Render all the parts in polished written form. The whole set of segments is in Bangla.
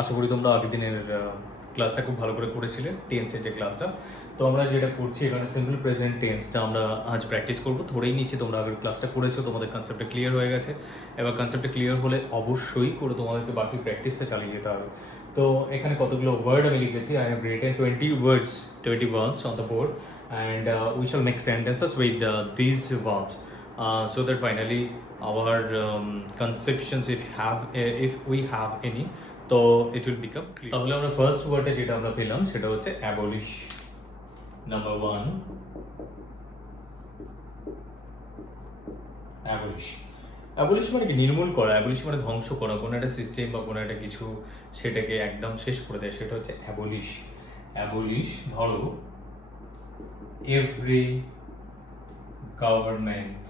আশা করি তোমরা আগের দিনের ক্লাসটা খুব ভালো করে করেছিলে, টেন্সের যে ক্লাসটা। তো আমরা যেটা করছি এখানে সিম্পল প্রেজেন্ট টেন্সটা আমরা আজ প্র্যাকটিস করবো। ধরেই নিচ্ছি তোমরা আগের ক্লাসটা করেছো, তোমাদের কনসেপ্টটা ক্লিয়ার হয়ে গেছে। এবার কনসেপ্টটা ক্লিয়ার হলে অবশ্যই করে তোমাদেরকে বাকি প্র্যাকটিসটা চালিয়ে যেতে হবে। তো এখানে কতগুলো ওয়ার্ড আমি লিখেছি। I have written 20 words, 20 verbs on the board, and we shall make sentences with these verbs, so that finally our conceptions, if we have any, তো it will become clear. তাহলে আমরা ফার্স্ট ওয়ার্ডে যেটা আমরা পেলাম সেটা হচ্ছে অ্যাবলিশ। Number 1, abolish. অ্যাবলিশ মানে কি? নির্মূল করা। অ্যাবলিশ মানে ধ্বংস করা, কোনো একটা সিস্টেম বা কোনো একটা কিছু সেটাকে একদম শেষ করে দেয়, সেটা হচ্ছে অ্যাবলিশ। অ্যাবলিশ, ধরো every government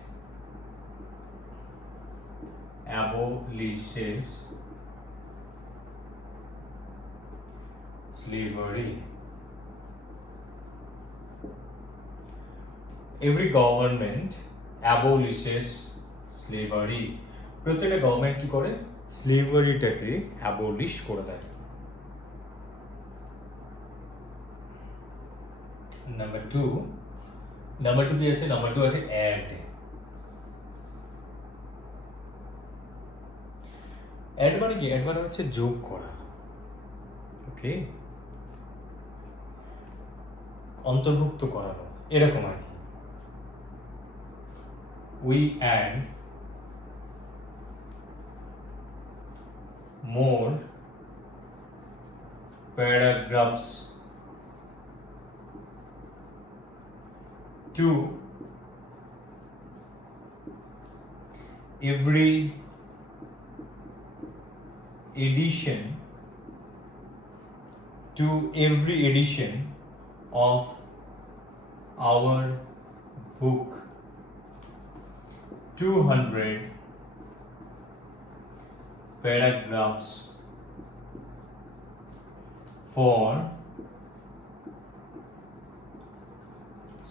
abolishes slavery. Every government abolishes slavery. প্রত্যেকটা গভর্নমেন্ট কি করে? স্লেভারিটাকে অ্যাবলিশ করে দেয়। নাম্বার টু কি আছে? নাম্বার 2 আছে অ্যাড। অ্যাড মানে কি? অ্যাড মানে হচ্ছে যোগ করা। ওকে, অন্তর্ভুক্ত করানো, এরকম আর কি। We add more paragraphs to every edition of our book. 200 paragraphs for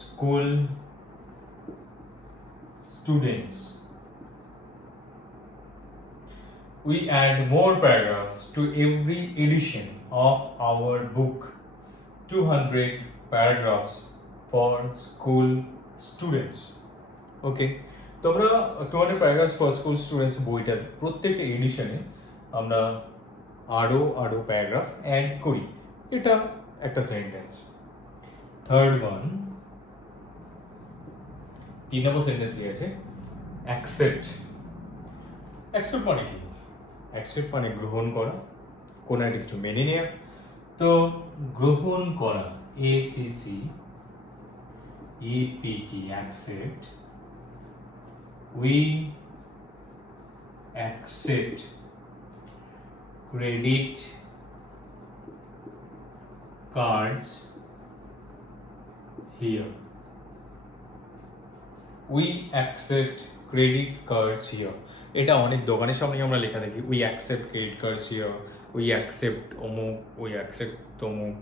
school students. We add more paragraphs to every edition of our book. 200 paragraphs for school students. Okay, তোমরা 200 প্যারাগ্রাফস ফর স্কুল স্টুডেন্টস বইটার প্রত্যেকটা এডিশনে আমরা আরো প্যারাগ্রাফ অ্যাড করি। এটা একটা সেন্টেন্স। থার্ড ওয়ান, 3 নম্বর সেন্টেন্স কি আছে? অ্যাকসেপ্ট। অ্যাকসেপ্ট মানে কি? অ্যাকসেপ্ট মানে গ্রহণ করা, কোনো একটা কিছু মেনে নেওয়া। তো গ্রহণ করা, ACCEPT, accept. We accept credit cards here. We accept credit cards here. এটা অনেক দোকানের সামনে আমরা লেখা দেখি, we accept credit cards here, we accept অমুক, we accept তমুক,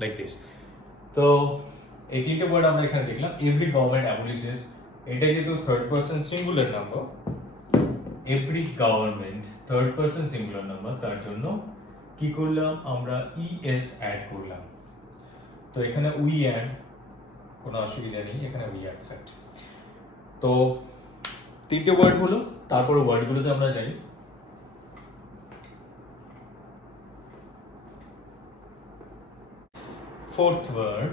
লাইক দিস। তো এই তিনটে ওয়ার্ড আমরা এখানে দেখলাম। এভরি গভর্নমেন্ট অ্যাবলিশেস, এটা যেহেতু third person singular number, every government third person singular number, তার জন্য কি করলাম আমরা? ES অ্যাড করলাম। তো এখানে উই অ্যাড, কোনো অসুবিধা নেই, এখানে উই অ্যাকসেপ্ট। তো তিনটে ওয়ার্ড হলো, তারপরে ওয়ার্ডগুলোতে আমরা যাই। Fourth word,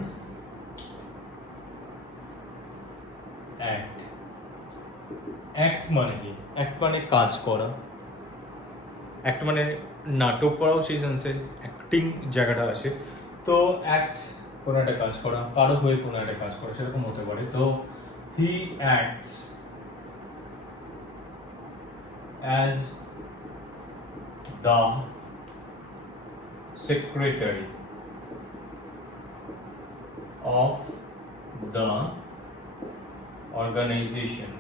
act. অ্যাক্ট মানে কি? অ্যাক্ট মানে কাজ করা। অ্যাক্ট মানে নাটক করাও সেই সেন্সে অ্যাক্টিং জায়গাটা আসে। তো অ্যাক্ট কোনো একটা কাজ করা, কারো হয়ে কোনো একটা কাজ করা, সেরকম হতে পারে। তো হি acts as the secretary of the organization.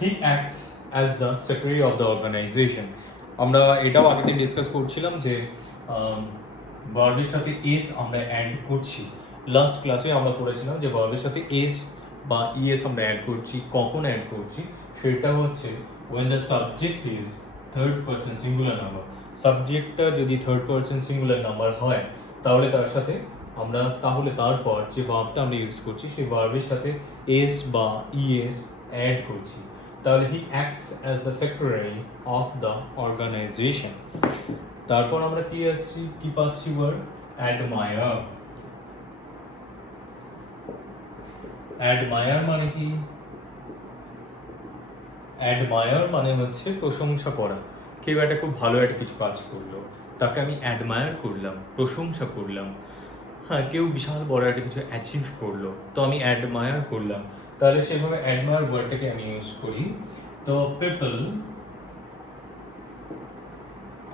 He acts as the secretary of the organization. আমরা এটাও আগের দিন ডিসকাস করছিলাম যে ভার্বের সাথে এস আমরা অ্যাড করছি। লাস্ট ক্লাসে আমরা করেছিলাম যে ভার্বের সাথে এস বা ইএস আমরা অ্যাড করছি, কখন অ্যাড করছি সেটা হচ্ছে when the subject is third person singular number. সাবজেক্টটা যদি থার্ড পারসন সিঙ্গুলার নাম্বার হয় তাহলে তার সাথে তারপর যে ভার্বটা আমরা ইউজ করছি সেই ভার্বের সাথে এস বা ইএস অ্যাড করছি, তাহলে he acts as the secretary of the organisation. তারপর আমরা কি পাচ্ছি ওয়ার্ড অ্যাডমায়ার। অ্যাডমায়ার মানে কি? অ্যাডমায়ার মানে হচ্ছে প্রশংসা করা। কেউ একটা খুব ভালো একটা কিছু কাজ করলো, তাকে আমি অ্যাডমায়ার করলাম, প্রশংসা করলাম। হ্যাঁ, কেউ বিশাল বড় একটা কিছু অ্যাচিভ করলো, তো আমি অ্যাডমায়ার করলাম, তাহলে সেভাবে অ্যাডমায়ার ওয়ার্ডটাকে আমি ইউজ করি। তো people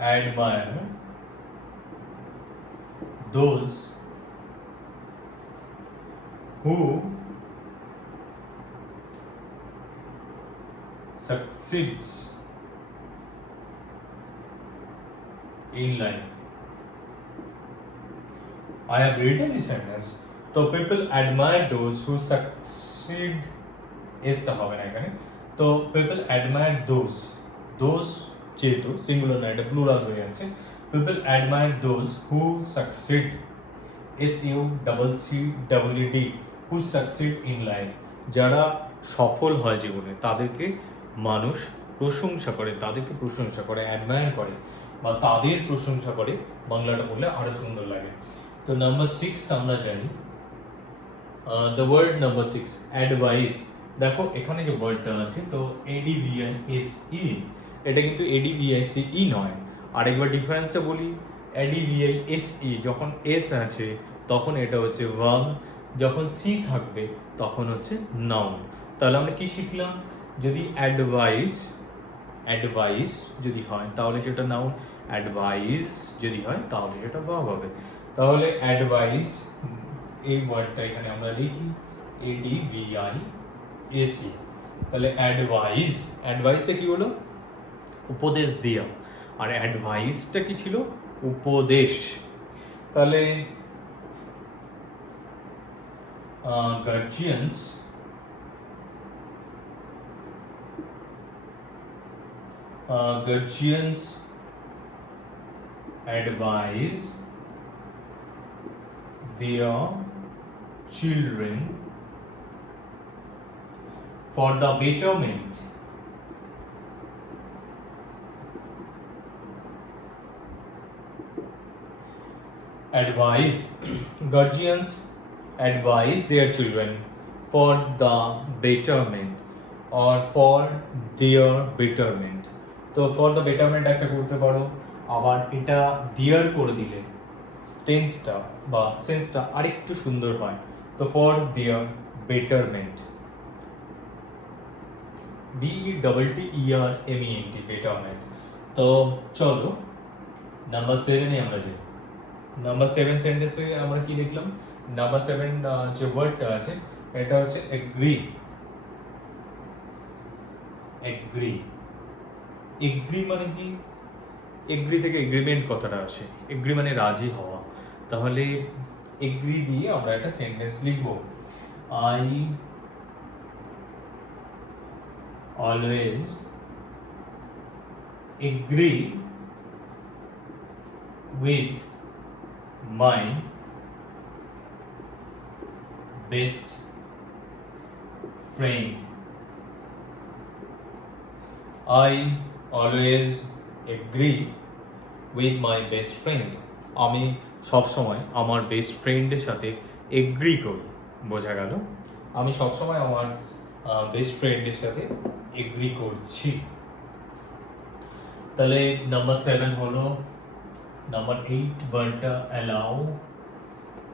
admire those who succeeds in life. I have written this sentence. So people admire those who succeed. এসটা হবে না এখানে। তো people admire those যেহেতু সিঙ্গুলার না, এটা প্লুরাল হয়ে যাচ্ছে। people admire those who succeed, SUCCEED, who succeed in life, যারা সফল হয় জীবনে তাদেরকে মানুষ প্রশংসা করে, অ্যাডমায়ার করে বা তাদের প্রশংসা করে, বাংলাটা বললে আরো সুন্দর লাগে। তো নাম্বার 6 আমরা জানি, দ্য ওয়ার্ড নাম্বার 6 অ্যাডভাইস। দেখো এখানে যে ওয়ার্ডটা আছে, তো ADVISE, এটা কিন্তু ADVICE নয়। আরেকবার ডিফারেন্সটা বলি, ADVISE যখন এস আছে তখন এটা হচ্ছে ভার্ব, যখন সি থাকবে তখন হচ্ছে নাউন। তাহলে আমরা কি শিখলাম? যদি অ্যাডভাইস যদি হয় তাহলে সেটা নাউন, অ্যাডভাইস যদি হয় তাহলে সেটা ভার্ব হবে। তাহলে অ্যাডভাইস এই ওয়ার্ডটা এখানে আমরা লিখি ADVISE। তাহলে অ্যাডভাইসটা কি হলো? উপদেশ দেওয়া। আর অ্যাডভাইসটা কি ছিল? উপদেশ। তাহলে guardians advise their children for the betterment guardians advise their children for the betterment or for their betterment. তো ফর দ্য বেটারমেন্ট একটা করতে পারো, আবার এটা ডিয়ার করে দিলে টেন্সটা বা সেন্সটা আরেকটু সুন্দর হয়। তো for their betterment, BETTERMENT, betterment. তো চলো নাম্বার 7-এ আমরা যাই। নাম্বার 7 সেন্টেন্সে আমরা কি লিখলাম? নাম্বার 7 যে ওয়ার্ডটা আছে এটা হচ্ছে এগ্রি। এগ্রি মানে কি? এগ্রি থেকে এগ্রিমেন্ট কথাটা আসে। এগ্রি মানে রাজি হওয়া। তাহলে এগ্রি দিয়ে আমরা একটা সেন্টেন্স লিখব। I always agree with my best friend. I always agree with my best friend. আমি সবসময় আমার বেস্ট ফ্রেন্ডের সাথে এগ্রি করি। বোঝা গেল? আমি সবসময় আমার বেস্ট ফ্রেন্ডের সাথে এগ্রি করছি। তাহলে নাম্বার 7 হলো। নাম্বার 8 ওয়ার্ডটা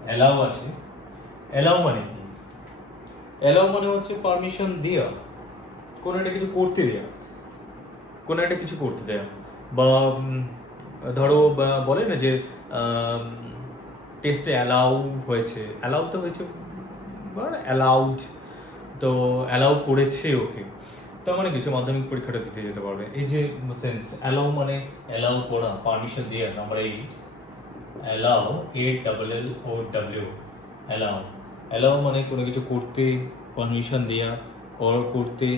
অ্যালাউ আছে। অ্যালাউ মানে কি? অ্যালাউ মানে হচ্ছে পারমিশন দেওয়া, কোনো একটা কিছু করতে দেওয়া, বা ধরো বলে না যে টেস্টে অ্যালাউড তো অ্যালাউ করেছে ওকে, তার মানে কিছু মাধ্যমিক পরীক্ষাটা দিতে যেতে পারবে। এই যে সেন্স অ্যালাউ মানে অ্যালাউ করা, পারমিশন দেওয়া। নাম্বার 8 অ্যালাউ, ALLOW, অ্যালাউ মানে কোনো কিছু করতে পারমিশন দেওয়া, করতে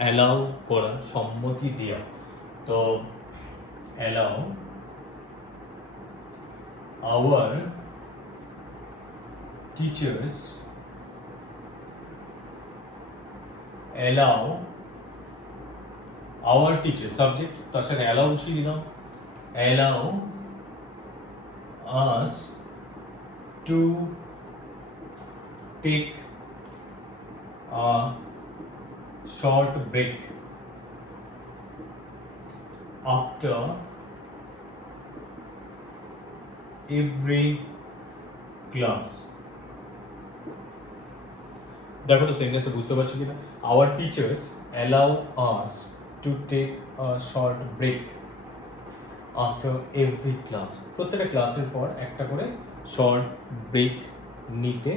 অ্যালাউ করা, সম্মতি দেওয়া। তো allow our teachers, allow our teacher subject, তার সাথে অ্যালাউ বসিয়ে দিলাম, allow us to take a short break after every class. দেখো তো সেন্টেন্সটা বুঝতে পারছো কিনা? Our teachers allow us to take a short break after every class. প্রত্যেকটা ক্লাসের পর একটা করে শর্ট ব্রেক নিতে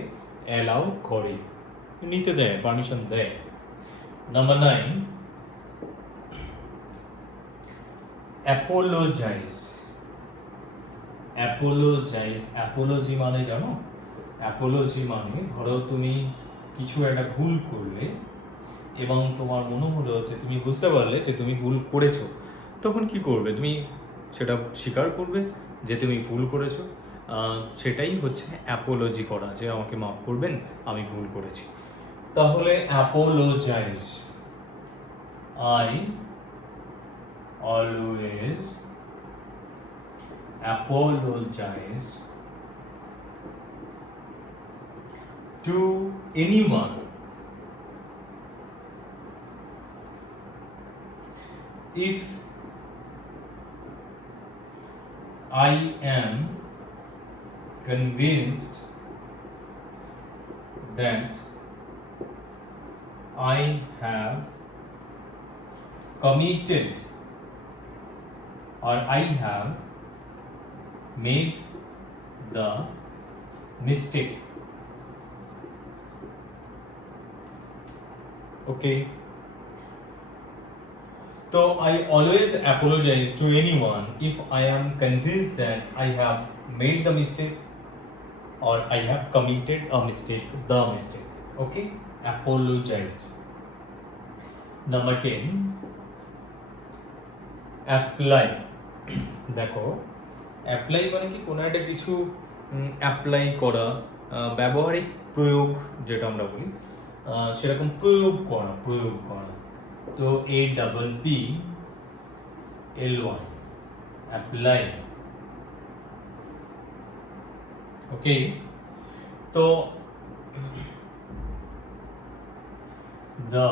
অ্যালাউ করে, নিতে দেয়, পারমিশন দেয়। Number 9, apologize. Apologize, apology মানে জানো? Apology মানে ধরো তুমি কিছু একটা ভুল করলে এবং তোমার মনে হলো যে তুমি বুঝতে পারলে যে তুমি ভুল করেছো, তখন কি করবে? তুমি সেটা স্বীকার করবে যে তুমি ভুল করেছো। সেটাই হচ্ছে অ্যাপোলজি করা, যে আমাকে মাফ করবেন, আমি ভুল করেছি। তাহলে apologize, I always apologize to anyone if I am convinced that I have committed or I have made the mistake. Okay. So I always apologize to anyone if I am convinced that I have made the mistake or I have committed a mistake, the mistake. Okay? Apologize. Number 10, apply. দেখো, অ্যাপ্লাই মানে কি কোনো একটা কিছু অ্যাপ্লাই করা, ব্যবহারিক প্রয়োগ যেটা আমরা বলি, সেরকম প্রয়োগ করা, প্রয়োগ করা। তো APPLY, অ্যাপ্লাই। ওকে, তো the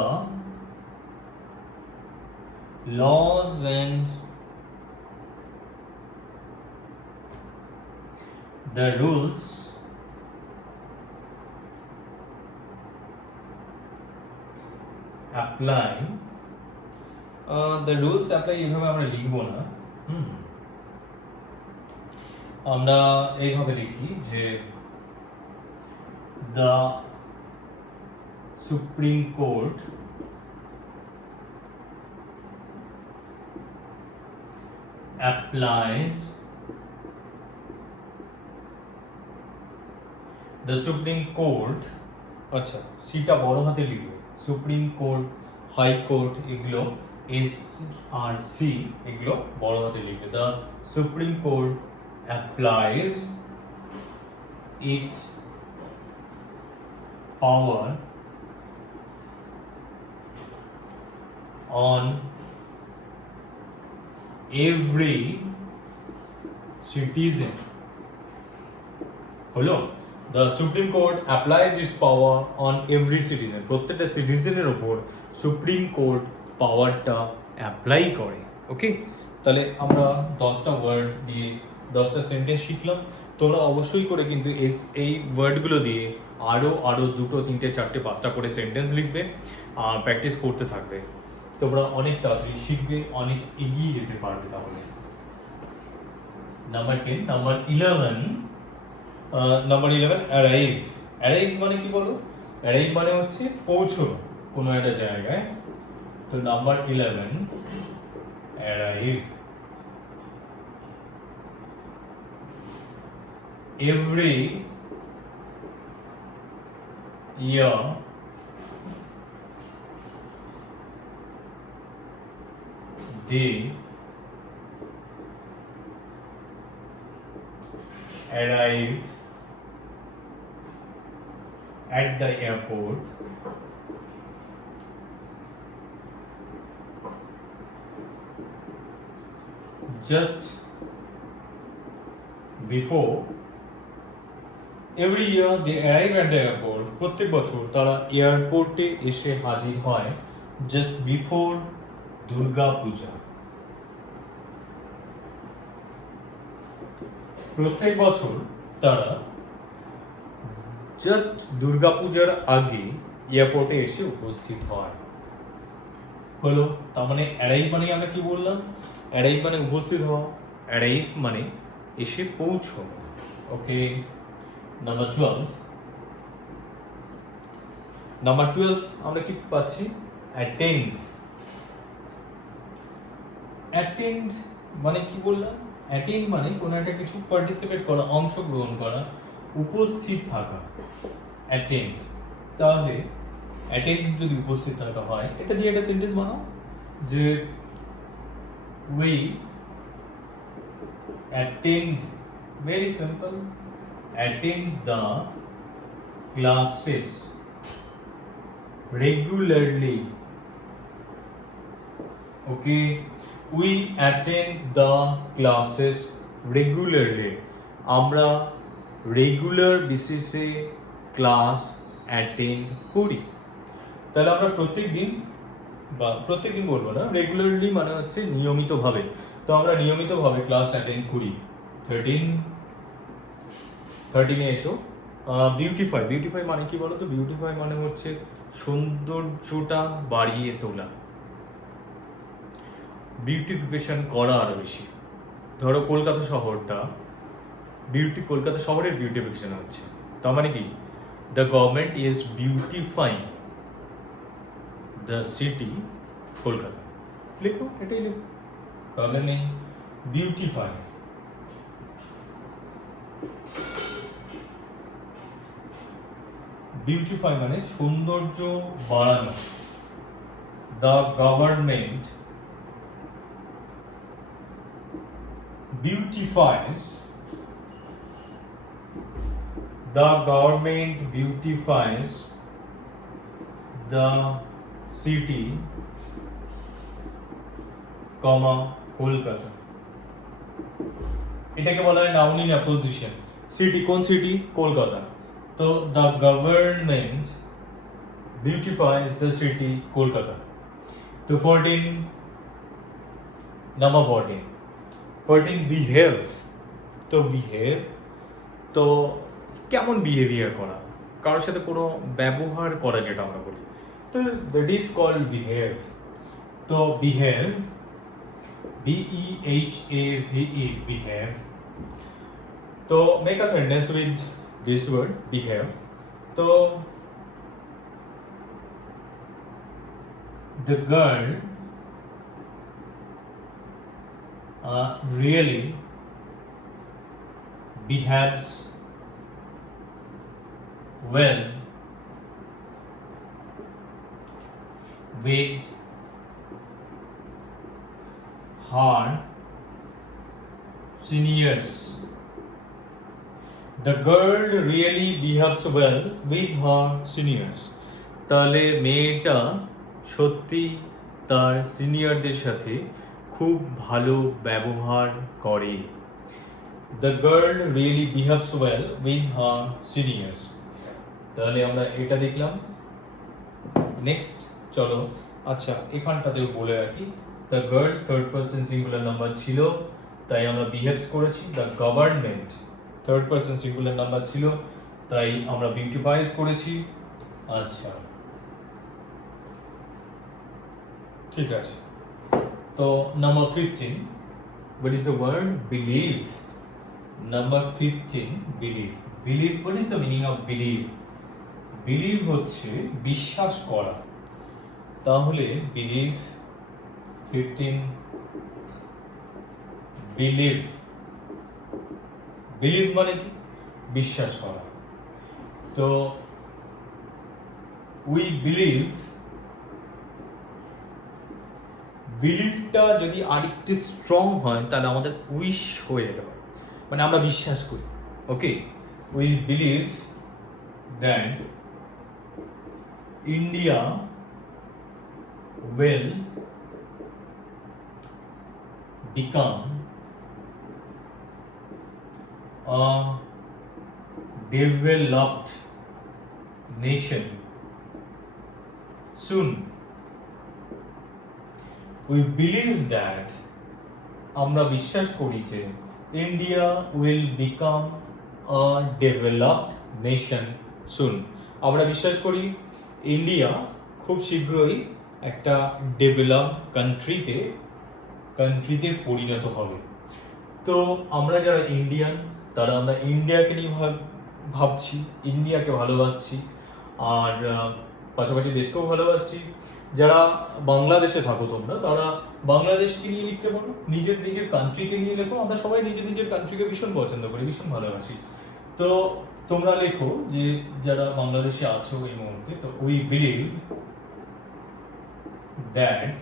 laws and the rules apply, the rules apply এইভাবে আমরা লিখবো না, আমরা এইভাবে লিখি যে the Supreme Court applies the Supreme Court, আচ্ছা সিটা বড় হাতে লিখবে, সুপ্রিম কোর্ট, হাই কোর্ট এগুলো SRC এগুলো বড় হাতে লিখবে। the Supreme Court applies its power on every citizen. হলো, the Supreme Court applies its power on every citizen. প্রত্যেকটা সিটিজেনের উপর সুপ্রিম কোর্ট পাওয়ারটা অ্যাপ্লাই করে। ওকে, তাহলে আমরা 10টা ওয়ার্ড দিয়ে 10টা সেন্টেন্স শিখলাম। তোমরা অবশ্যই করে কিন্তু এই ওয়ার্ডগুলো দিয়ে আরও 2টো 3টে 4টে 5টা করে সেন্টেন্স লিখবে, প্র্যাকটিস করতে থাকবে। তোমরা অনেক তাড়াতাড়ি শিখবে, অনেক এগিয়ে যেতে পারবে। তাহলে নাম্বার 10, নাম্বার 11, অ্যারাইভ। অ্যারাইভ মানে কি বলো? অ্যারাইভ মানে হচ্ছে পৌঁছানো কোনো একটা জায়গায়। তো number 11, arrive. Every year they arrive at the airport just before every year they arrive at the airport প্রত্যেক বছর তারা এয়ারপোর্টে এসে হাজির হয় just before দুর্গা পূজা প্রত্যেক বছর তারা জাস্ট দুর্গা পূজার আগে এয়ারপোর্টে এসে উপস্থিত হয় হলো তার মানে অ্যারাইভ মানে আমরা কি বললাম অ্যারাইভ মানে উপস্থিত হওয়া অ্যারাইভ মানে এসে পৌঁছানো ওকে নাম্বার 12 আমরা কি পাচ্ছি অ্যাটেন্ড মানে কি বললাম অ্যাটেন্ড মানে কোনো একটা কিছু পার্টিসিপেট করা অংশগ্রহণ করা উপস্থিত থাকা অ্যাটেন্ড তাহলে অ্যাটেন্ড যদি উপস্থিত থাকা হয় এটা দিয়ে একটা সেন্টেন্স বানাও যে we attend very simple attend the classes regularly okay we attend the classes regularly আমরা রেগুলার বেসিসে ক্লাস অ্যাটেন্ড করি তাহলে আমরা প্রত্যেকদিন বলবো না রেগুলারলি মানে হচ্ছে নিয়মিতভাবে তো আমরা নিয়মিতভাবে ক্লাস অ্যাটেন্ড করি 13 এ এসো বিউটিফাই মানে কি বলো তো বিউটিফাই মানে হচ্ছে সৌন্দর্যটা বাড়িয়ে তোলা বিউটিফিকেশন করা আরো বেশি ধরো কলকাতা শহরের বিউটিফিকেশন হচ্ছে তার মানে কি the government is beautifying the city Kolkata লিখো এটাই লিখো প্রবলেম নেই বিউটিফাই মানে সৌন্দর্য বাড়ানো the government beautifies the city Kolkata এটাকে বলা হয় নাউন ইন অ্যাপোজিশন সিটি কোন সিটি কলকাতা তো the government beautifies the city Kolkata তো 14 বিহেভ তো কেমন বিহেভিয়ার করা কারোর সাথে কোনো ব্যবহার করা যেটা আমরা বলি তো দ্যাট ইজ কল্ড বিহেভ তো বিহেভ বিহেভ তো make a sentence with this word behave তো the girl really behaves well with her seniors. The girl really behaves well with her seniors. তাহলে মেয়েটা সত্যি তার সিনিয়রদের সাথে খুব ভালো ব্যবহার করে the girl really behaves well with her seniors তাহলে আমরা এটা দেখলাম নেক্সট চলো আচ্ছা এখানটাতেও বলে রাখি the girl third person singular number ছিল তাই আমরা বিহেভস করেছি the government third person singular number ছিল তাই আমরা বিউটিফাইজ করেছি আচ্ছা ঠিক আছে তো number 15 what is the word believe number 15 believe what is the meaning of believe হচ্ছে বিশ্বাস করা তাহলে believe 15 believe মানে কি বিশ্বাস করা তো we believe বিলিফটা যদি আরেকটু স্ট্রং হয় তাহলে আমাদের উইশ হয়ে যেতে পারে, মানে আমরা বিশ্বাস করি। Okay, we believe that India will become a developed nation soon. We believe that আমরা বিশ্বাস করি যে India will become a developed nation soon. আমরা বিশ্বাস করি ইন্ডিয়া খুব শীঘ্রই একটা ডেভেলপ কান্ট্রিতে পরিণত হবে। তো আমরা যারা ইন্ডিয়ান তারা আমরা ইন্ডিয়াকে নিয়ে ভাবছি, ইন্ডিয়াকে ভালোবাসছি, আর পাশাপাশি দেশকেও ভালোবাসছি। যারা বাংলাদেশে থাকো তোমরা, তারা বাংলাদেশকে নিয়ে লিখতে পারো, নিজের কান্ট্রিকে নিয়ে লেখো। আমরা সবাই নিজের কান্ট্রিকে ভীষণ পছন্দ করি, ভীষণ ভালোবাসি। তো তোমরা লেখো যে যারা বাংলাদেশে আছো এই মুহূর্তে, তো we believe that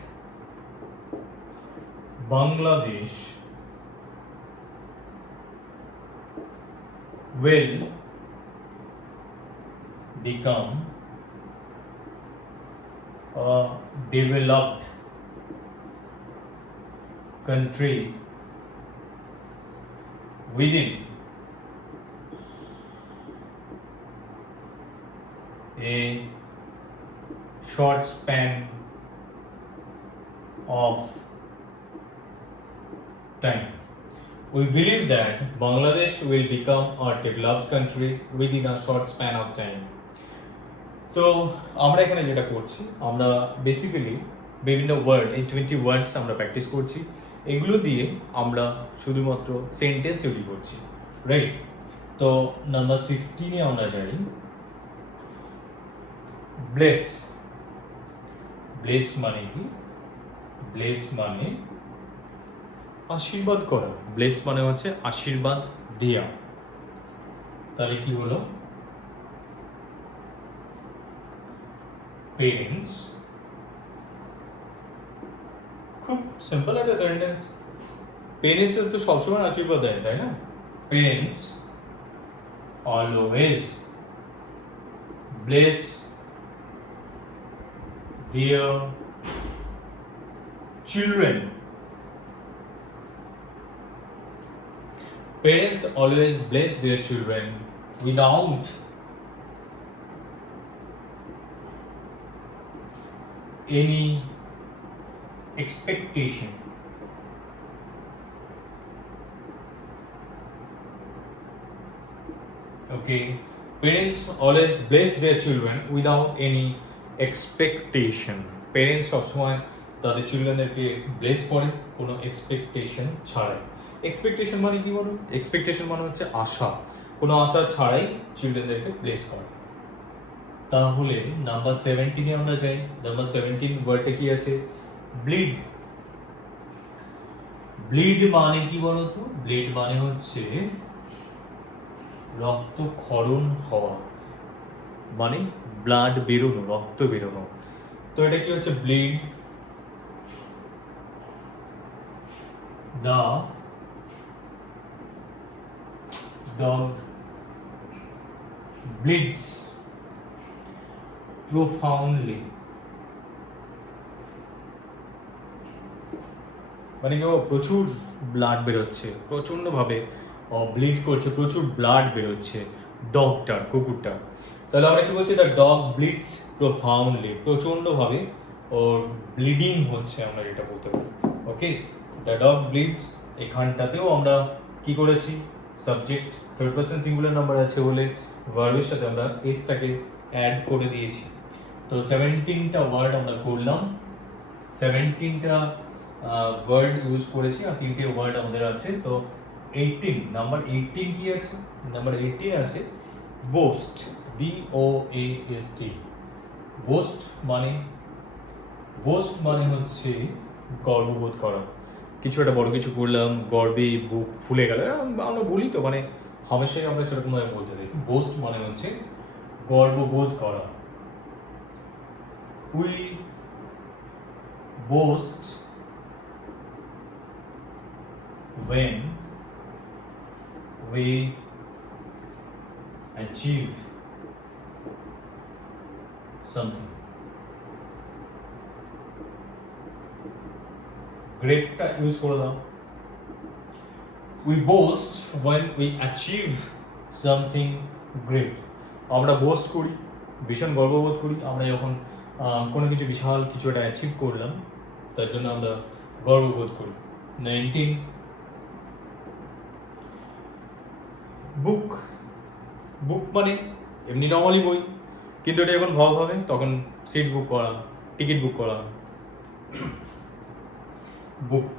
Bangladesh will become a developed country within a short span of time. We believe that Bangladesh will become a developed country within a short span of time. তো আমরা এখানে যেটা করছি, আমরা বেসিক্যালি বিভিন্ন ওয়ার্ড, এই 20 ওয়ার্ডস আমরা প্র্যাকটিস করছি। এগুলো দিয়ে আমরা শুধুমাত্র সেন্টেন্স তৈরি করছি, রাইট? তো নাম্বার 16-এ আমরা যাই। ব্লেস। ব্লেস মানে কি? ব্লেস মানে আশীর্বাদ করা। ব্লেস মানে হচ্ছে আশীর্বাদ দেয়া। তাহলে কি হলো? পেরেন্টস, খুব সিম্পল একটা সেন্টেন্স। পেরেন্টস তো সবসময় আশীর্বাদ দেয়, তাই না? Parents always bless their children. Parents always bless their children without any expectation. Okay, parents always bless their children without any expectation. Parents সবসময় তাদের চিলড্রেনদেরকে ব্লেস করে কোনো এক্সপেকটেশন ছাড়াই। এক্সপেকটেশন মানে কি বলো? এক্সপেকটেশন মানে হচ্ছে আশা, কোনো আশা ছাড়াই চিলড্রেনদেরকে ব্লেস করে। তাহলে নাম্বার 17-এ আমরা যাই। নাম্বার 17 ওয়ার্ডটা কি আছে? ব্লিড। ব্লিড মানে কি বলো তো? ব্লিড মানে হচ্ছে রক্তক্ষরণ হওয়া, মানে ব্লাড বেরোনো, রক্ত বেরোনো। তো এটা কি হচ্ছে? Bleed. The dog bleeds profoundly. মানে কি, প্রচুর ব্লাড বেরোচ্ছে, প্রচন্ড ভাবে ব্লিড করছে, প্রচুর ব্লাড বেরোচ্ছে ডগটার, কুকুরটা। তাহলে আমরা কি বলছি? দ্য ডগ ব্লিডস প্রোফাউন্ডলি, প্রচন্ড ভাবে ওর ব্লিডিং হচ্ছে, আমরা এটা বলতে পারি। ওকে, দ্য ডগ ব্লিডস। এখানটাতেও আমরা কি করেছি? Subject third person singular number আছে বলে ভার্বের সাথে আমরা এসটাকে অ্যাড করে দিয়েছি। তো 17টা ওয়ার্ড আমরা করলাম, 17টা ওয়ার্ড ইউজ করেছি, আর 3টে ওয়ার্ড আমাদের আছে। তো 18 নাম্বার 18 কি আছে? নাম্বার 18 আছে বোস্ট, BOAST। বোস্ট মানে হচ্ছে গর্ববোধ করা। কিছু একটা বড় কিছু করলাম, গর্বে বুক ফুলে গেল, আমরা বলি তো, মানে হামেশাই আমরা সেরকম ভাবে বলতে দেখি। বোস্ট মানে হচ্ছে গর্ববোধ করা। We boast when we achieve something. গ্রেটটা ইউজ করে দাও। We boast when we achieve something great. আমরা বোস্ট করি, ভীষণ গর্ববোধ করি আমরা যখন কোনো কিছু বিশাল কিছু একটা অ্যাচিভ করলাম, তার জন্য আমরা গর্ববোধ করি। 19 বুক। বুক মানে এমনি নর্মালি বই, কিন্তু এটা যখন ভাব হবে তখন সিট বুক করা, টিকিট বুক করা। বুক।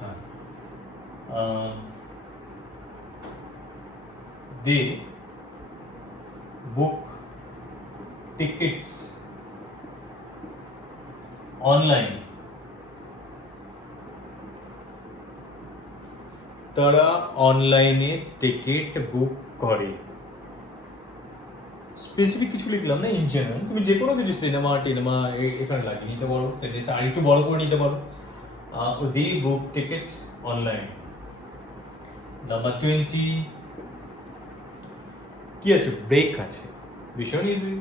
হ্যাঁ, they book tickets online. তারা অনলাইনে টিকিট বুক করে। স্পেসিফিক কিছু লিখলাম না, ইন জেনারেল তুমি যে কোনো কিছু সিনেমা টিনেমা এখানে লাগিয়ে নিতে পারো, সেন্টেন্স আর একটু বড় করে নিতে পারো। they book tickets online. Number 20 কি আছে? ব্রেক আছে, ভীষণ ইজি।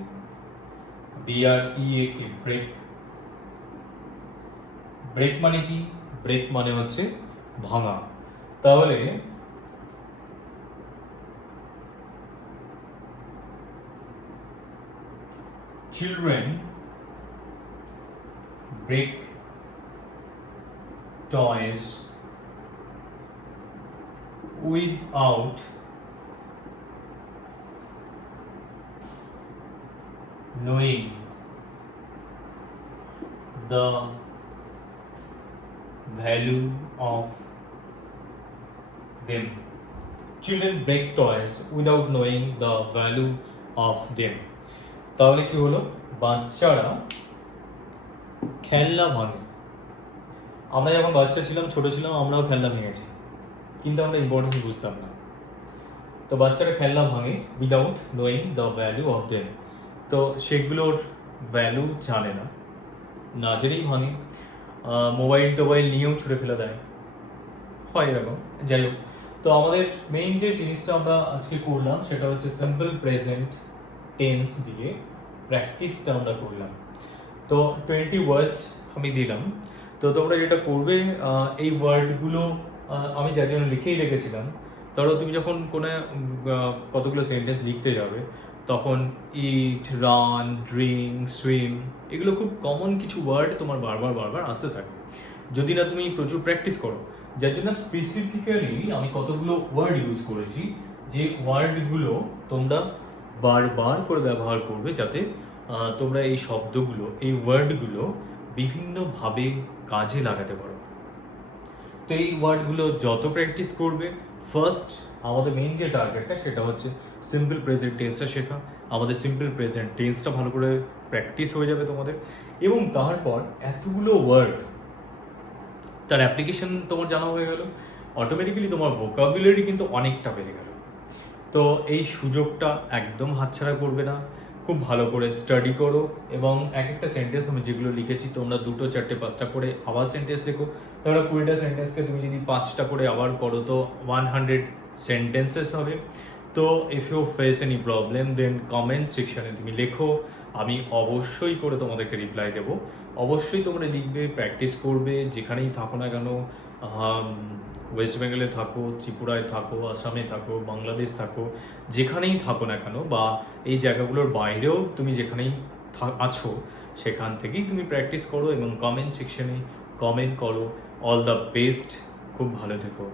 BREAK, break. ব্রেক মানে কি? ব্রেক মানে হচ্ছে ভাঙা। তাহলে children break toys without knowing the value of them. Children break toys without knowing the value of them. তাহলে কি হলো? বাচ্চারা খেলনা ভাঙে। আমরা যখন বাচ্চা ছিলাম, ছোট ছিলাম, আমরাও খেলনা ভেঙেছি, কিন্তু আমরা ইম্পর্টেন্স বুঝতাম না। তো বাচ্চারা খেলনা ভাঙে without knowing the value of them. তো সেগুলোর ভ্যালু জানে না, না জেনেই ভাঙে। মোবাইল টোবাইল নিয়েও ছুঁড়ে ফেলে দেয়, হয় এরকম। যাই হোক, তো আমাদের মেইন যে জিনিসটা আমরা আজকে করলাম সেটা হচ্ছে সিম্পল প্রেজেন্ট টেন্স দিয়ে প্র্যাকটিসটা আমরা করলাম। তো 20 ওয়ার্ডস আমি দিলাম। তো তোমরা যেটা করবে, এই ওয়ার্ডগুলো আমি যার জন্য লিখেই রেখেছিলাম। ধরো তুমি যখন কোনো কতগুলো সেন্টেন্স লিখতে যাবে, তখন ইট, রান, ড্রিঙ্ক, সুইম, এগুলো খুব কমন কিছু ওয়ার্ড তোমার বারবার আসতে থাকে, যদি না তুমি প্রচুর প্র্যাকটিস করো। যার জন্য স্পেসিফিক্যালি আমি কতগুলো ওয়ার্ড ইউজ করেছি, যে ওয়ার্ডগুলো তোমরা বারবার করে ব্যবহার করবে, যাতে তোমরা এই শব্দগুলো, এই ওয়ার্ডগুলো বিভিন্নভাবে কাজে লাগাতে পারো। তো এই ওয়ার্ডগুলো যত প্র্যাকটিস করবে, ফার্স্ট আমাদের মেইন যে টার্গেটটা সেটা হচ্ছে সিম্পল প্রেজেন্ট টেন্সটা শেখা। আমাদের সিম্পল প্রেজেন্ট টেন্সটা ভালো করে প্র্যাকটিস হয়ে যাবে তোমাদের, এবং তারপর এতগুলো ওয়ার্ড তার অ্যাপ্লিকেশন তোমার জানা হয়ে গেল, অটোমেটিক্যালি তোমার ভোকাবুলারি কিন্তু অনেকটা বেড়ে গেল। তো এই সুযোগটা একদম হাতছাড়া করবে না, খুব ভালো করে স্টাডি করো, এবং এক একটা সেন্টেন্স আমি যেগুলো লিখেছি তোমরা 2, 4, 5টা করে আবার সেন্টেন্স লেখো। ধরো 20টা সেন্টেন্সকে তুমি যদি 5টা করে আবার করো, তো 100 সেন্টেন্সেস হবে। তো if you face any problem, then comment সেকশনে তুমি লেখো, আমি অবশ্যই করে তোমাদেরকে রিপ্লাই দেবো। অবশ্যই তোমরা লিখবে, প্র্যাকটিস করবে, যেখানেই থাকো না কেন, ওয়েস্ট বেঙ্গলে থাকো, ত্রিপুরায় থাকো, আসামে থাকো, বাংলাদেশ থাকো, যেখানেই থাকো না কেন, বা এই জায়গাগুলোর বাইরেও তুমি যেখানেই আছো, সেখান থেকেই তুমি প্র্যাকটিস করো এবং কমেন্ট সেকশনে কমেন্ট করো। অল দ্য বেস্ট, খুব ভালো থেকো।